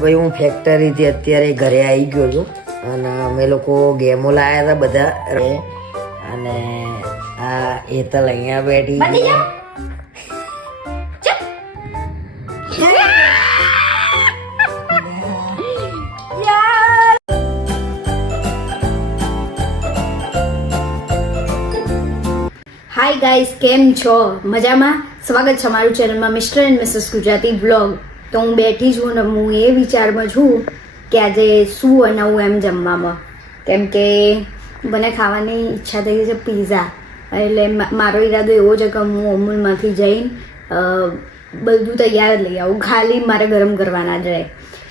ભાઈ હું ફેક્ટરીથી અત્યારે ઘરે આવી ગયો છું અને અમે લોકો ગેમો લાવ્યા હતા બધા અને આ હેતલ અહીંયા બેઠી હાય ગાઈસ, કેમ છો? મજામાં? સ્વાગત છે મારું ચેનલમાં mister and missus Gujarati vlog. તો હું બેઠી છું ને હું એ વિચારમાં છું કે આજે શું બનાવું એમ જમવામાં, કેમ કે મને ખાવાની ઈચ્છા થઈ છે પીઝા. એટલે મારો ઈરાદો એવો છે કે હું અમૂલમાંથી જઈને બધું તૈયાર જ લઈ આવું, ખાલી મારે ગરમ કરવાના જ રહે.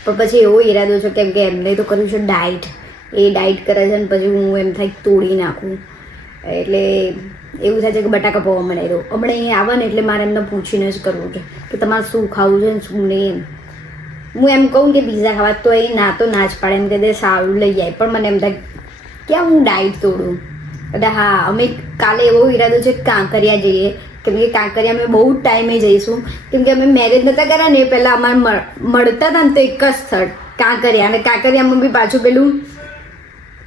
પણ પછી એવો ઈરાદો છે કેમ કે એમને તો કર્યું છે ડાયટ, એ ડાયટ કરે છે ને પછી હું એમ થાય તોડી નાખું. એટલે એવું થાય છે કે બટાકા પૌવા બનાવી દઉં. હમણાં અહીંયા આવે ને એટલે મારે એમને પૂછીને જ કરવું છે કે તમારે શું ખાવું છે ને શું નહીં. હું એમ કહું કે પીઝા ખાવા તો એ ના જ પાડે, એમ કે દે સારું લઈ જાય. પણ મને એમ થાય ક્યાં હું ડાયટ તોડું. એટલે હા, અમે કાલે એવો ઈરાદો છે કે કાંકરિયા જઈએ, કેમ કે કાંકરિયા અમે બહુ ટાઈમે જઈશું. કેમ કે અમે મેરેજ નહોતા કર્યા ને પહેલાં અમારે મળતા હતા ને તો એક જ સ્થળ કાંકરિયા, અને કાંકરિયામાં બી પાછું પેલું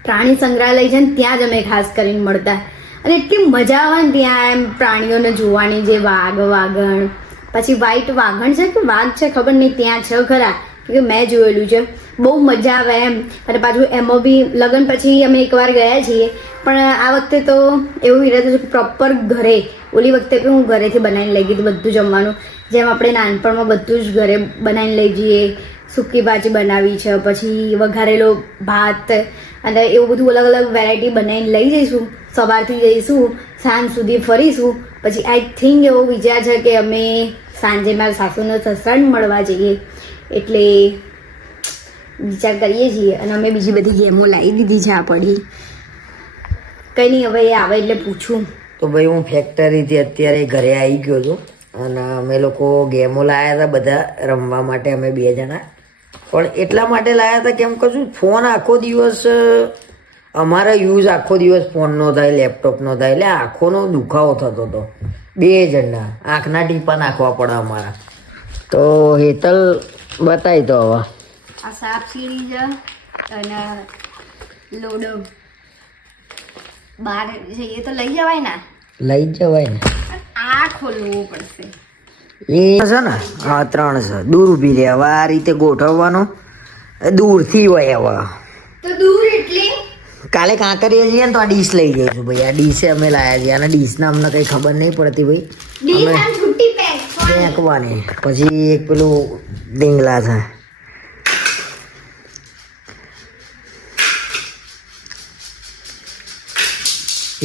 પ્રાણી સંગ્રહાલય છે ને ત્યાં જ અમે ખાસ કરીને મળતા. અને એટલી મજા આવે ને ત્યાં એમ પ્રાણીઓને જોવાની, જે વાઘણ, પછી વ્હાઈટ વાઘણ છે કે વાઘ છે ખબર નહીં, ત્યાં છે ખરા કે મેં જોયેલું છે. બહુ મજા આવે એમ. અને પાછું એમાં બી લગ્ન પછી અમે એકવાર ગયા છીએ, પણ આ વખતે તો એવું ઈરાદો છે કે પ્રોપર ઘરે. ઓલી વખતે પણ હું ઘરેથી બનાવીને લઈ ગઈ હતી બધું જમવાનું, જેમ આપણે નાનપણમાં બધું જ ઘરે બનાવીને લઈ જઈએ. સૂકી ભાજી બનાવી છે, પછી વઘારેલો ભાત અને એવું બધું અલગ અલગ વેરાયટી બનાવીને લઈ જઈશું. સવારથી જઈશું, સાંજ સુધી ફરીશું. પછી આઈ થિંક એવો વિચાર છે કે અમે સાંજે મારા સાસુને સસરાને મળવા જઈએ, એટલે વિચાર કરીએ છીએ. અને અમે બીજી બધી ગેમો લાવી દીધી છે. આ પડી કંઈ નહીં, હવે એ આવે એટલે પૂછું. તો ભાઈ હું ફેક્ટરીથી અત્યારે ઘરે આવી ગયો છું અને અમે લોકો ગેમો લાવ્યા હતા બધા રમવા માટે, અમે 2 જણા. પણ એટલા માટે લાવ્યા હતા કેમ કે શું, ફોન આખો દિવસ અમારો યુઝ આખો દિવસ ફોનનો થાય, લેપટોપનો થાય, એટલે આંખોનો દુખાવો થતો હતો. 2 જણના આંખના ટીપા નાખવા પડે અમારા. તો હેતલ બતાવી તો હવે આ સાપ સીડી છે અને લોડો બહાર જઈએ તો લઈ જવાય ને, લઈ જ જવાય ને. આ ખોલવું પડશે. એ છે ને આ 3 છે, દૂર ઊભી રહે. હવે આ રીતે ગોઠવવાનો, દૂરથી હોય. હવે તો દૂર એટલે કાલે કાંકરિયા જઈએ ને તો આ ડીશ લઈ જઈશું ભાઈ. આ ડીશે અમે લાવ્યા છીએ, અને ડીશના અમને કંઈ ખબર નહીં પડતી ભાઈ. ફેંકવાની. પછી એક પેલું ડીંગલા છે,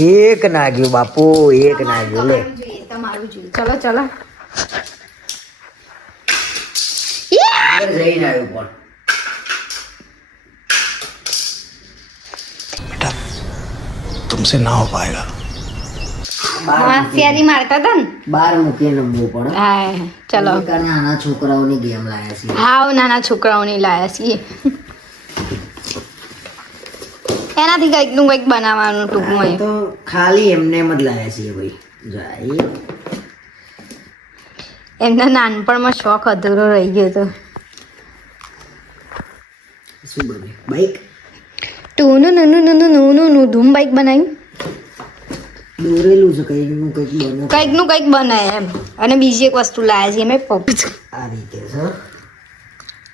એક નાગ્યું બાપુ, એક નાગ્યું. લે તમારું જોઈએ. ચલો ચલો જઈને આવ્યું. बेटा तुमसे ना हो पाएगा. હોશિયારી મારતા હતા ને, બાર મૂકીને રમવું પડે. હા ચલો. નાના છોકરાઓની ગેમ લાયા છીએ. હા, નાના છોકરાઓની લાયા છીએ. એનાથી કંઈક નું કંઈક બનાવવાનું ટૂંકમાં. તો ખાલી એમને એમ જ લાયા છીએ ભાઈ. જાય એમના નાનપણમાં શોખ અધૂરો રહી ગયો હતો. શું બને બાઈક? ટૂનું નું નું નું નું નું ધૂમ બાઈક બનાવ્યું. દોરેલું છે કંઈકનું કંઈક બને. કંઈક નું કંઈક બને એમ. અને બીજી એક વસ્તુ લાયા છીએ અમે, પગ. આ રીતે છે.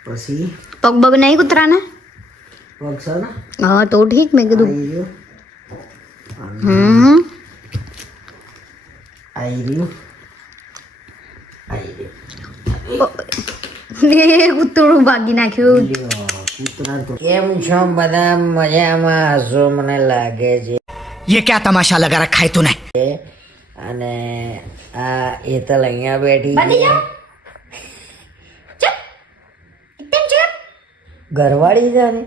પછી પગ બગ નહીં કૂતરાના. પગ છે ને. હા તો ઠીક, મેં કીધું. આઈ રહ્યું. એ કૂતરું ભાગી નાખ્યું. કેમ છો બધા? મજામાં હશો મને લાગે છે. ये क्या तमाशा लगा रखा है तूने? અને આ હેતલ અહીંયા બેઠી ઘરવાળી છે ને.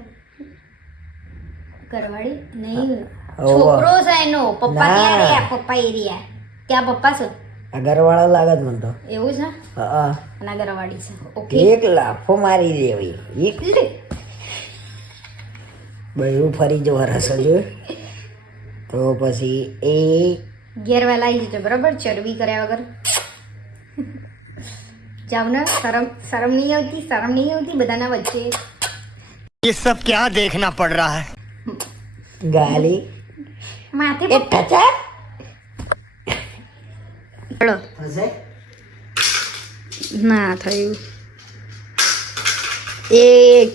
ઘરવાળી નહીં, ઓહો. છોકરો છે એનો. પપ્પા ના. ત્યાં રહ્યા, પપ્પા એ રહ્યા. ત્યાં પપ્પા છે. આ ઘરવાળા લાગે છે મને તો. એવું છે? હા, અને ઘરવાળી છે. ઓકે. એક લાફો મારી દેવી. એક બૈરું ફરી જ વરસ જોયું. તો પછી એ ઘેર વહેલા આવી જજો, બરાબર? ચરબી કર્યા વગર જાવ ને, શરમ નહીં આવતી બધાના વચ્ચે. ये सब क्या देखना पड़ रहा है? ગાલી માથે એ ટચા પકડો. હશે ના થયું. એક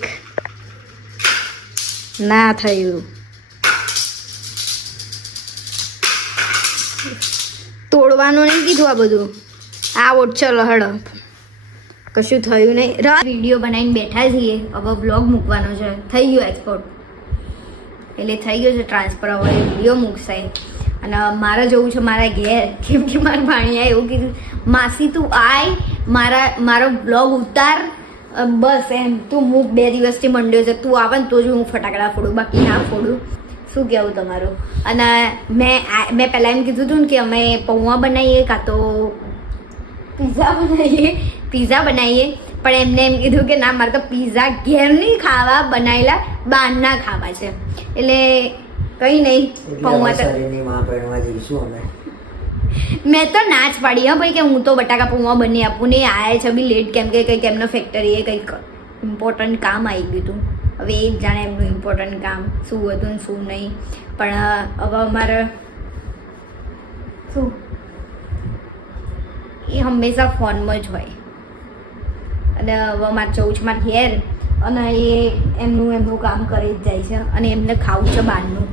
ના થયું. તોડવાનું નહીં કીધું આ બધું. આવો ચલો હળો. કશું થયું નહીં. વિડીયો બનાવીને બેઠા છીએ. હવે બ્લોગ મૂકવાનો છે. થઈ ગયો એક્સપોર્ટ, એટલે થઈ ગયો છે ટ્રાન્સફર. હવે વિડીયો મૂકશે અને મારે જવું છે મારા ઘેર, કેમ કે મારા ભાણિયાએ એવું કીધું, માસી તું આય મારો બ્લોગ ઉતાર, બસ એમ તું મૂક. 2 દિવસથી મંડ્યો છે, તું આવે ને તો જ હું ફટાકડા ફોડું, બાકી ના ફોડું. શું કહેવું તમારું? અને મેં પહેલાં એમ કીધું હતું ને કે અમે પૌવા બનાવીએ કાં તો પીઝા બનાવીએ, પણ એમને એમ કીધું કે ના, મારે તો પીઝા ઘેર નહીં ખાવા, બનાવેલા બહારના ખાવા છે. એટલે કંઈ નહીં, પૌવા તો શરીરની માં પહેરવા જઈશું અમે. મેં તો ના જ પાડી હા ભાઈ કે હું તો બટાકા પૌવા બની આપું. નહીં આયા છે બી લેટ, કેમ કે કંઈક એમનો ફેક્ટરીએ કંઈક ઇમ્પોર્ટન્ટ કામ આવી ગયું હતું. હવે એ જ જાણે એમનું ઇમ્પોર્ટન્ટ કામ શું હતું ને શું નહીં. પણ હવે અમારે શું, એ હંમેશા ફોનમાં જ હોય. અને હવે મારે જવું છે મારા ઘેર, અને એ એમનું કામ કરી જ જાય છે. અને એમને ખાવું છે બહારનું.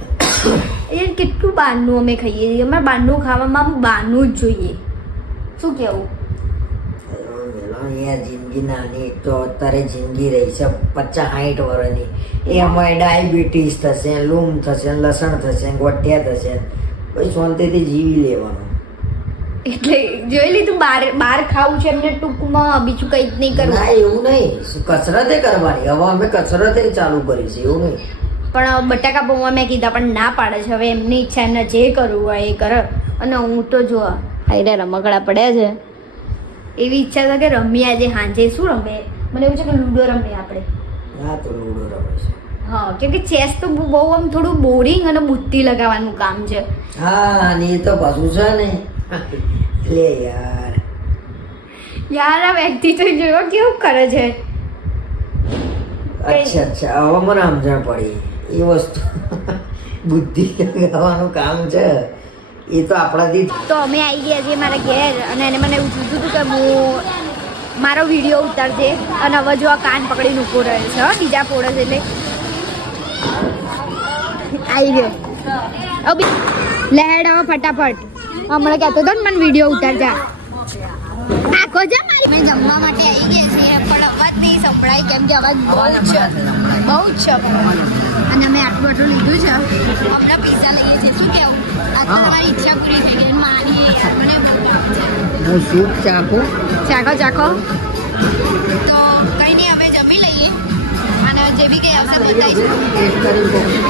એ કેટલું બહારનું અમે ખાઈએ છીએ. અમારે બહારનું ખાવામાં બહારનું જ જોઈએ. શું કહેવું? અહીંયા જિંદગી નાની, તો અત્યારે જિંદગી રહી છે 50-60 વર્ષની. એમાં ડાયાબિટીસ થશે, લૂમ થશે, લસણ થશે, ગોઠિયા થશે, પછી શાંતિથી જીવી લેવાનું. એટલે જોઈ લીધું, બહાર ખાવું છે એમને ટૂંકમાં, બીજું કંઈ જ નહીં કરવું. ના એવું નહીં, કસરતે કરવાની. હવે અમે કસરતે ચાલુ કરી છે, એવું નહીં. પણ બટાકા પૌવા મેં કીધા પણ ના પાડે છે. હવે એમની ઈચ્છા, એને જે કરવું હોય એ કરે. અને હું તો જો હાઈડે રમકડા પડ્યા છે, એવી ઈચ્છા છે કે રમીએ આજે સાંજે. શું રમે? મને એવું છે કે લૂડો રમીએ આપણે. હા તો લૂડો રમે છે. હા, કેમ કે ચેસ તો બહુ આમ થોડું બોરિંગ અને બુદ્ધિ લગાવવાનું કામ છે. હા, અને એ તો પાછું છે ને લે યાર આ વ્યક્તિ તો જોયો કેવું કરે છે. અચ્છા હવે મને સમજણ પડી. એ વસ્તુ બુદ્ધિ લગાવવાનું કામ છે, એ તો આપણાથી. તો અમે આવી ગયા છીએ મારા ઘેર, અને એને મને એવું કીધું હતું કે હું મારો વિડીયો ઉતારજે. અને હવે જો આ કાન પકડીને ઊભો રહે છે, બીજા પોળે છે એટલે આવી ગયો. હવે લેડ હવે ફટાફટ. હમણાં કહેતો હતો ને મને વિડીયો ઉતારજા. આખો છે મારી. મેં જમવા માટે આવી ગયા છીએ, પણ અવાજ નહીં સંભળાય, કેમ કે અવાજ બહુ જ છે. અને અમે આટલું લીધું છે. હમણાં પીઝા લઈએ છીએ. શું કહેવું? આ તો તમારી ઈચ્છા પૂરી થઈ ગઈ. મારી યાર, મને બહુ ભાવ છે. હું સૂપ ચાખું. ચાખો. તો કંઈ નહીં, હવે જમી લઈએ અને જે બી કંઈ આવશે બતાવીશું.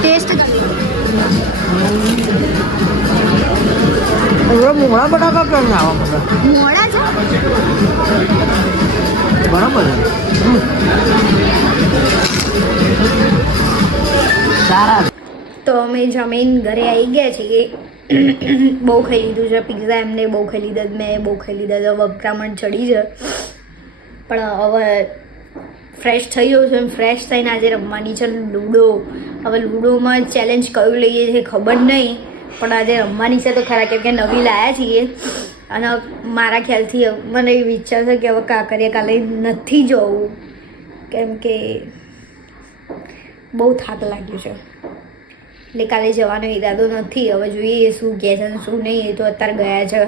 ટેસ્ટ કરી. મોડા બટાકા કેમ આવા બધા મોડા છે. બરાબર છે. સારા. તો અમે જમીન ઘરે આવી ગયા છીએ. બહુ ખાઈ લીધું છે પીઝા. એમને બહુ ખાઈ લીધા, મેં બહુ ખાઈ લીધા. હવે વકરામણ ચડી છે, પણ હવે ફ્રેશ થઈ ગયો છે. ફ્રેશ થઈને આજે રમવાની છે લૂડો. હવે લૂડોમાં ચેલેન્જ કયું લઈએ છે ખબર નહીં, પણ આજે રમવાની છે તો ખરા, કેમ કે નવી લાયા છીએ. અને મારા ખ્યાલથી મને એવી ઈચ્છા છે કે હવે કાંકરિયા કાલે નથી જવું, કેમ કે બહુ થાક લાગ્યું છે. એટલે કાલે જવાનો ઈરાદો નથી. હવે જોઈએ શું કહે છે શું નહીં. એ તો અત્યારે ગયા છે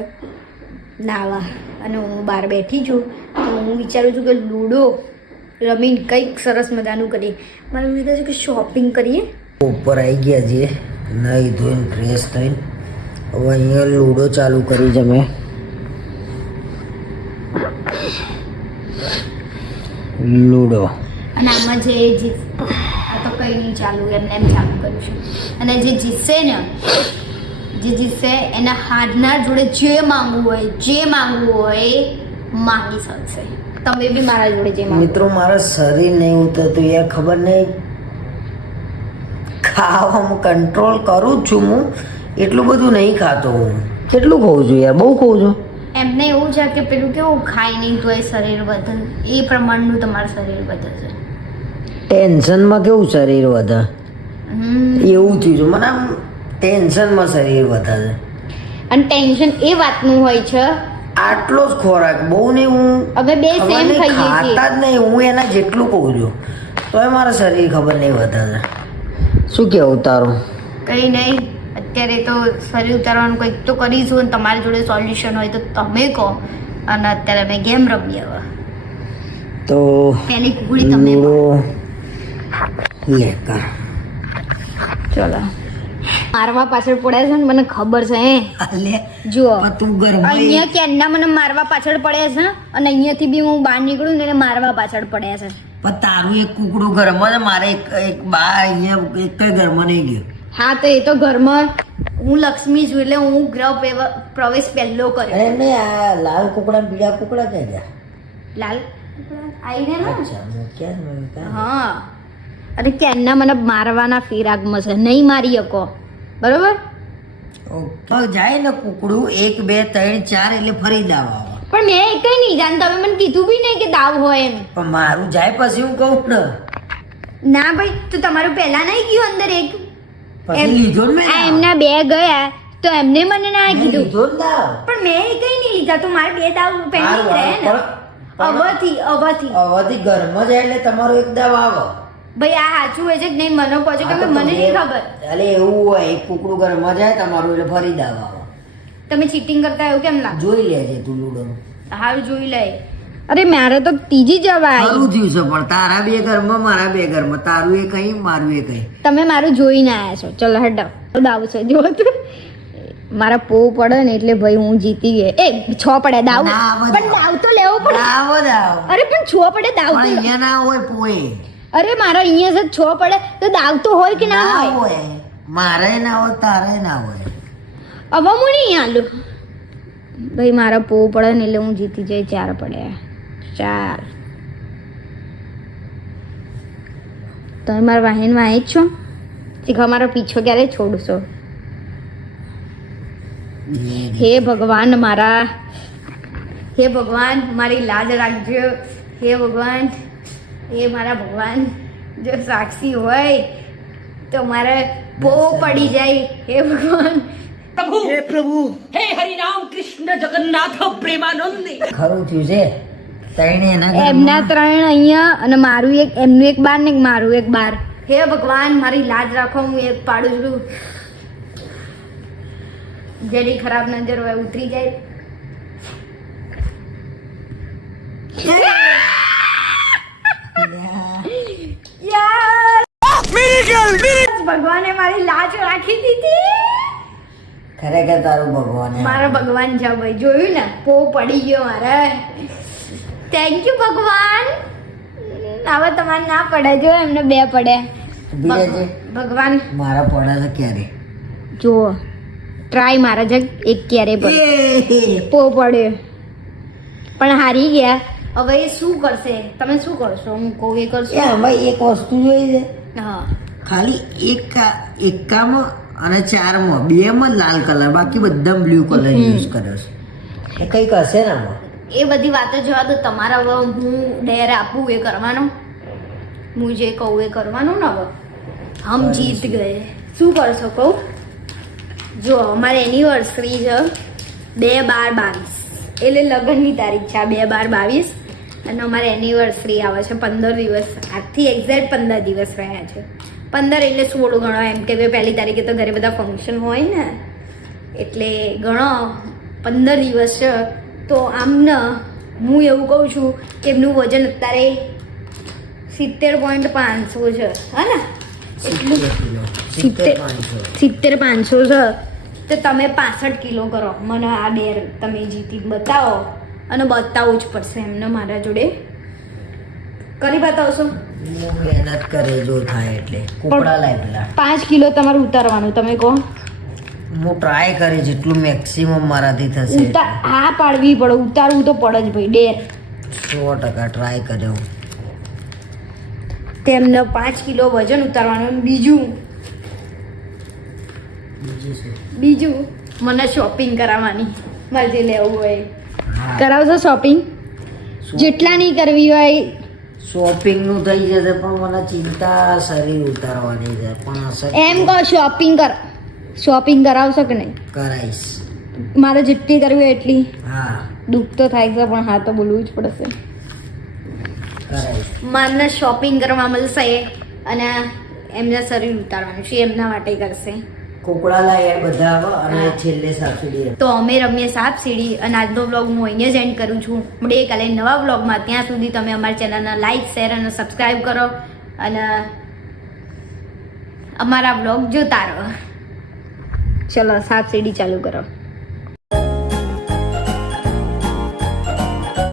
નાવા, અને હું બહાર બેઠી છું. હું વિચારું છું કે લૂડો રમીને કંઈક સરસ મજાનું કરીએ. મારું વિચાર છે કે શોપિંગ કરીએ. ઉપર આવી ગયા છીએ, નહીં ધોઈને ફ્રેશ થઈને. હવે અહીંયા લૂડો ચાલુ કરી છે મેં. લૂડો. અને આમાં જે આ તો કંઈ નહીં ચાલુ, એમને એમ ચાલુ કર્યું છે. અને જે જીતશે એના હાથના જોડે જે માંગવું હોય માંગી શકશે. તમે બી મારા જોડે જે માંગો. મિત્રો મારા શરીર નહીં ઉતરતું યાર, ખબર નહીં. ખાવામાં કંટ્રોલ કરું જ છું હું, એટલું બધું નહીં ખાતો હું. કેટલું ખાઉં છું યાર? બહુ ખાઉં છું. એમને એવું છે કે પેલું કેવું ખાય નહીં તો એ શરીર વધે, એ પ્રમાણનું તમારું શરીર વધે છે. ટેન્શનમાં કેવું શરીર વધે હમ. એવું થયું છે મને, આમ ટેન્શનમાં શરીર વધે છે. અને ટેન્શન એ વાતનું હોય છે, આટલો જ ખોરાક બહુ નહીં, હું અમે બે ખબર સેમ નહીં, ખાઈએ છીએ. ખાતા જ નહીં, હું એના જેટલું કહું છું તોય મારા શરીર ખબર નહીં વધે છે. શું કેવું તારું? કંઈ નહીં, અત્યારે તો શરીર ઉતારવાનું કંઈક તો કરીશું અને તમારી જોડે સોલ્યુશન હોય તો તમે કહો. અને અત્યારે અમે ગેમ રમીએ. હવે તો પહેલી કુકડી તમે લે કર. ચલો. મારવા પાછળ પડ્યા છે ને, મને ખબર છે. લે જુઓ, તું ઘરમાં અહીંયા ક્યારના મને મારવા પાછળ પડ્યા છે અને અહીંયાથી બી હું બહાર નીકળું ને એને મારવા પાછળ પડ્યા છે. પણ તારું એક કુકડું ઘરમાં છે, મારે એક બા અહીંયા એક ઘરમાં નહીં ગયો. હા, તો એ તો ઘરમાં હું લક્ષ્મી છું એટલે હું પ્રવેશ પહેલો કર્યો. અરે નહીં, આ લાલ કુકડા ને પીળા કુકડા ક્યાં ગયા? લાલ આઈને ને. અચ્છા, હું ક્યાં જોયું? ક્યાં? હા, અને ક્યારના મને મારવાના ફિરાકમાં છે, નહીં મારી શકો. બરોબર? ઓકે. જાય ને કુકડું 1 2 3 4 એટલે ફરી દાવ આવે. પણ મેં એ કઈ નહીં જાણ, તમે મને કીધું બી નહીં કે દાવ હોય એમ. પણ મારું જાય પછી હું કહું ને, ના ભાઈ, તો તમારું પહેલા નહીં ગયું અંદર એક. પછી લીધો ને મેં આ દાવ. એમના બે ગયા તો એમને મને ના મેં કીધું. લીધો ને દાવ. પણ મેં એ કઈ નહીં લીધા, તો મારે બે દાવ પેન્ડિંગ રહે ને. અવથી અવધી ઘરમાં જાય એટલે તમારો એક દાવ આવે. ભાઈ આ સાચું હોય છે કે નહીં મને કહો છો, કે મને નહીં ખબર. અરે એવું હોય, એક કુકડું ઘરમાં જાય તમારું એટલે ફરી દાવ આવે. તમે ચીટિંગ કરતા એવું કેમ લાગે? જોઈ લેજે તું લુડો. હારું જોઈ લે. અરે મારે તો ત્રીજી જવાય. ખરું થયું છે, પણ તારા બે ઘરમાં મારા બે ઘરમાં, તારું એ કઈ મારું એ કઈ. તમે મારું જોઈને આયા છો. ચલો હટાવ. દાવ છે જો તો મારા પો પડે ને એટલે ભાઈ હું જીતી ગઈ. એ 6 પડે દાવ. ના, આવે પણ દાવ તો લેવો પડે. દાવ દાવ. અરે પણ 6 પડે દાવ પણ તો. અહીંયા ના હોય પોએ. અરે મારા અહીંયા જ 6 પડે તો દાવ તો હોય કે ના હોય? હોય. મારે ના હોય, તારે ના હોય. હવે હું નહીં આલું. ભાઈ મારા પો પડે ને એટલે હું જીતી જઈ. 4 પડે. 4. તમે મારા વાહીન વાહી જ છો? શીખવા મારો પીછો ક્યારે છોડશો? હે ભગવાન મારા, હે ભગવાન મારી લાજ રાખજો. હે ભગવાન, હે મારા ભગવાન, જો સાક્ષી હોય તો મારે પો પડી જાય. હે ભગવાન. हे प्रभु हे हरि राम कृष्ण जगन्नाथ प्रेमानंद. ખરું થયું છે. તઈને એના ઘરમાં- એમના 3 અહીંયા અને મારું એક, એમનું એક બાર ને મારું એક બાર. હે ભગવાન મારી લાજ રાખો, હું એક પાડું છું. જેની ખરાબ નજર હોય ઉતરી જાય. યાર, ભગવાને મારી લાજ રાખી દીધી. ખરેખર તારું ભગવાન એ. મારા ભગવાન છે ભાઈ, જોયું ને પો પડી ગયો મારે. થેન્ક યુ ભગવાન. હવે તમારે ના પડે, જો એમને 2 પડે. ઊભી રહેજે. ભગવાન મારા પડે છે ક્યારે? જુઓ, ટ્રાય મારા જગ એક ક્યારે પડે. પો પડે પણ હારી ગયા. હવે એ શું કરશે? તમે શું કરશો? હું કહું એ એ કરશો? આમાં એક વસ્તુ જોઈ છે, હા, ખાલી એકામાં અને 4માં 2માં લાલ કલર, બાકી બધા બ્લુ કલર યુઝ કર્યો છે. એ કંઈક હશે ને આમાં. એ બધી વાતો જવા દો. તમારા હવે હું ડેર આપું એ કરવાનું. હું જે કહું એ કરવાનું ને. હવે હમ જીત ગયે. શું કરશો કહું? જો અમારે એનિવર્સરી છે 2/12/22, એટલે લગ્નની તારીખ છે આ 2/12/22, અને અમારે એનિવર્સરી આવે છે 15 દિવસ. આજથી એક્ઝેક્ટ 15 દિવસ રહ્યા છે. 15 એટલે 16 ગણો, એમ કે ભાઈ 1લી તારીખે તો ઘરે બધા ફંક્શન હોય ને, એટલે ગણો 15 દિવસ છે. તો આમને હું એવું કહું છું કે એમનું વજન અત્યારે 70.500 છે. હા ને? એટલું 70-500 છે. તો તમે 65 કિલો કરો. મને આ ડેર તમે જીતી બતાવો, અને બતાવવું જ પડશે એમને મારા જોડે. કરી બતાવશો? હું મહેનત કરે જો થાય એટલે. કુકડા લાય પેલા. 5 કિલો તમારે ઉતારવાનું. તમે કહો. હું ટ્રાય કરી જેટલું મેક્સિમમ મારાથી થશે હા પાડવી પડે, ઉતારવું તો પડે જ ભાઈ. ડેર 100% ટ્રાય કર્યો. તેમને 5 કિલો વજન ઉતારવાનું. અને બીજું મને શોપિંગ કરાવવાની, મારે જે લેવું હોય. હા. કરાવશો શોપિંગ? જેટલાની કરવી હોય શોપિંગનું થઈ જશે પણ મને ચિંતા શરીર ઉતારવાની છે પણ અસર એમ કહો શોપિંગ કરાવશો કે નહીં? કરાઈશ. મારે જેટલી કરવી હોય એટલી. હા દુઃખ તો થાય છે પણ હા તો બોલવું જ પડશે. કરાઈશ. મને શોપિંગ કરવા મળશે અને એમના શરીર ઉતારવાનું છે, એમના માટે કરશે. કોકડા લાય બધા આવે અને છેલ્લે સાફીડી. તો અમે રમીએ સાપ સીડી અને આજનો વ્લોગ હું અહીંયા જ એન્ડ કરું છું. મળીએ કાલે નવા વ્લોગમાં. ત્યાં સુધી તમે અમારી ચેનલને લાઈક શેર અને સબસ્ક્રાઈબ કરો અને અમારા વ્લોગ જોતા રહો. ચલો સાપ સીડી ચાલુ કરો.